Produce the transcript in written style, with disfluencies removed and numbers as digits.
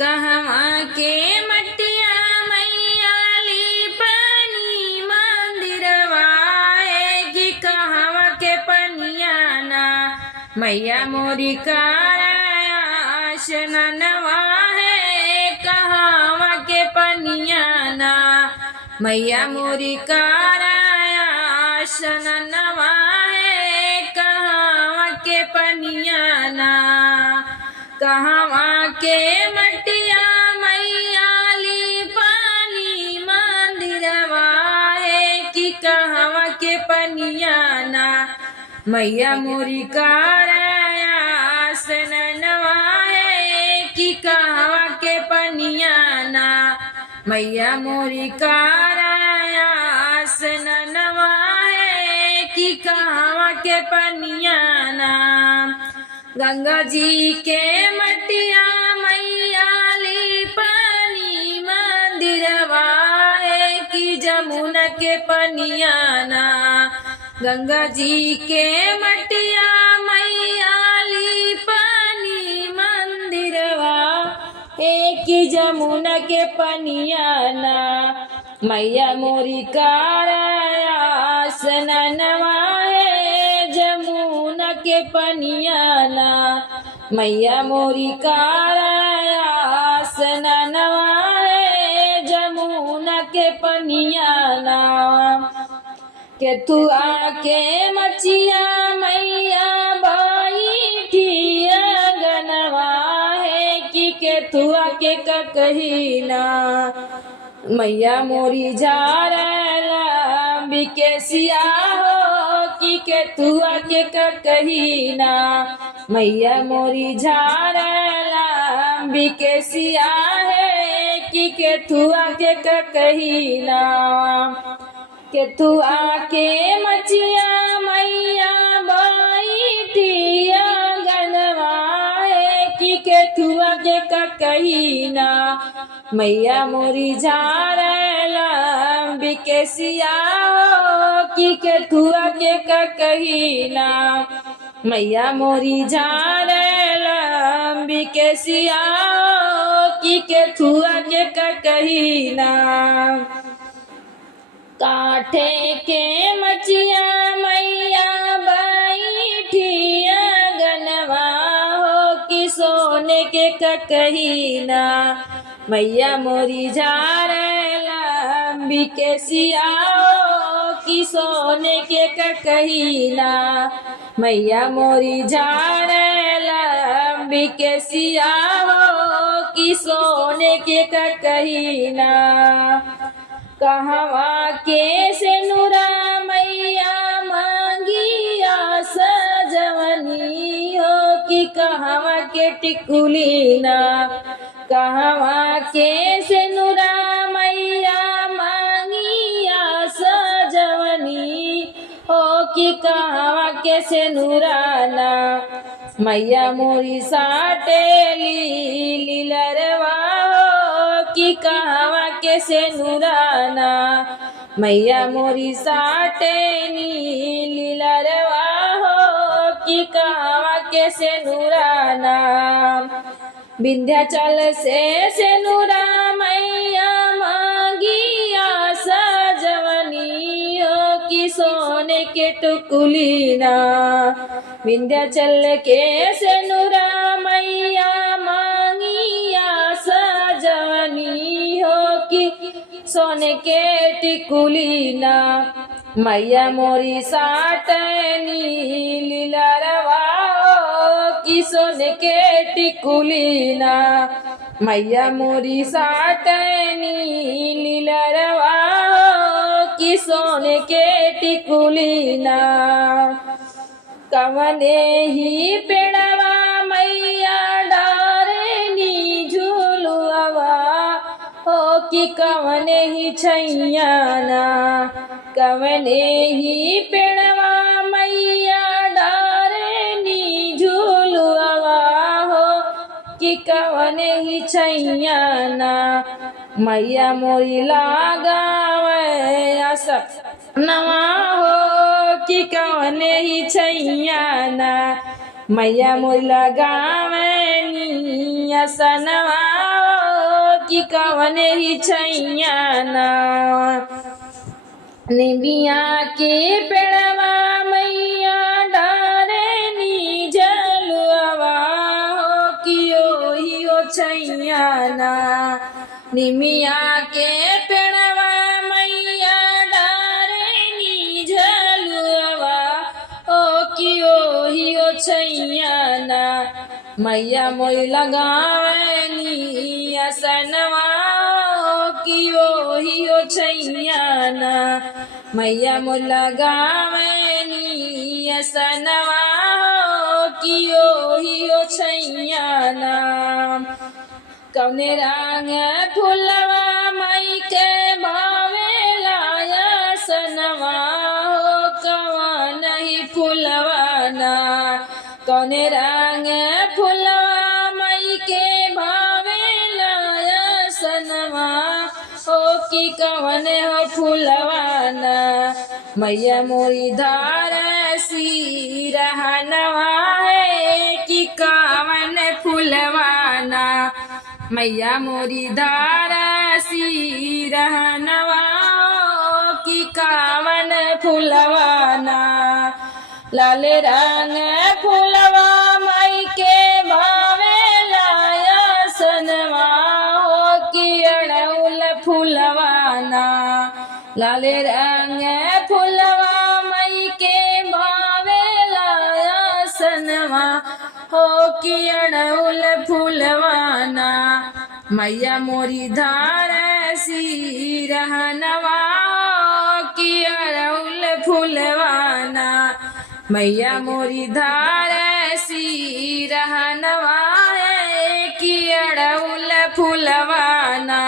कहवा के मटिया मैया ली मंदिरवा कि कहवा के पनिया ना मैया मोरी काशनवा है कहवा के पनिया ना मैया मोरी काशनवा है कहवा के पनिया ना कहवा के मटिया मैया ली मंदिरवा है कि कहवा के पनिया ना मैया मोरी काशनवा है कि कहवा के पनिया ना मैया मोरी काशनवा है कि कहवा के पनिया ना गंगा जी के मटिया मैया ली मंदिरवा है कि जमुना के पनिया ना गंगा जी के मटिया मैया ली मंदिरवा है कि जमुना के पनिया ना मैया मोरी काशनवा है जमुना के पनिया ना मैया मोरी काशनवा है जमुना के पनिया ना के तू आके मचिया मैया बैठी गनवा है कि के तू आके कही ना मैया मोरी बिकेसिया हो कि के तू आके कही ना मैया मोरी बिकेसिया है कि के तू आके कही ना के तू आके मचिया मैया बैठी गनवा है कि के तू आके कही ना मैया मोरी बिकेसिया कि के तू आके कही ना मैया मोरी बिकेसिया कि के तू आके कही ना काठे के मचिया मैया बैठी गनवा हो कि सोने के कही ना मैया मोरी बिकेसिया कि सोने के कही ना मैया मोरी बिकेसिया कि सोने के कही ना कहवा के से नूरा मैया मांगिया सजवनी हो कि कहवा के टिकुली ना कहवा के से नूरा मैया मांगिया सजवनी हो कि कहवा के से नूरा ना मैया मोरी साटेली लीलरवा कि कहवा के से नूराना मैया मोरी साटेनी लीलरवा हो कि कहवा के से नूराना विंध्याचल से नूरा मैया मांगिया सजवनी हो कि सोने के टुकुली ना विंध्याचल के से नूरा मैया मांगिया सजवनी हो कि सोने के टिकुली ना मैया मोरी साटनी लीलरवा कि सोने के टिकुली ना मैया मोरी साटनी लीलरवा कि सोने के टिकुली ना कवने ही पेड़वा मैया डारेनी झूलुआ हो कि कवने ही छैया ना कवने ही पेड़वा मैया डारेनी झूलुआ हो कि कवने ही छैया ना मैया मोरी लगावे आसक नवा हो कि कवने ही छैया ना मैया मोरी लगावे नी असनवा कि कवन ही छैया ना निबिया के पेड़वा मैया डारे नी जलवा हो कि ओही ओ छैया ना निमिया के पेड़वा मैया डारे नी जलवा ओ कि ओही ओ छैया ना मैया मोई लगावे नी असनवा कि ओही ओ छैया ना मैया मोई लगावे नी असनवा कि ओही ओ छैया ना कौने रंग फुलवा मई के भावेला असनवा हो कवन ही फुलवा ना कौने रंग फुलवा मई के भावेला असनवा हो कि कवन हो फुलवा ना मैया मोरी धार सिरहनवा है कि कवन फुलवा ना मैया मोरी धार सिरहनवा कि कवन फुलवा ना लाल रंग फुलवा मई के भावेला असनवा हो कि अड़उल फुलवा ना लाल रंग फुलवा मई के भावेला असनवा हो कि अड़उल फुलवा ना मैया मोरी धार सिरहनवा कि अड़उल फुलवा ना मैया मोरी धार सिरहनवा कि अड़उल फुलवा ना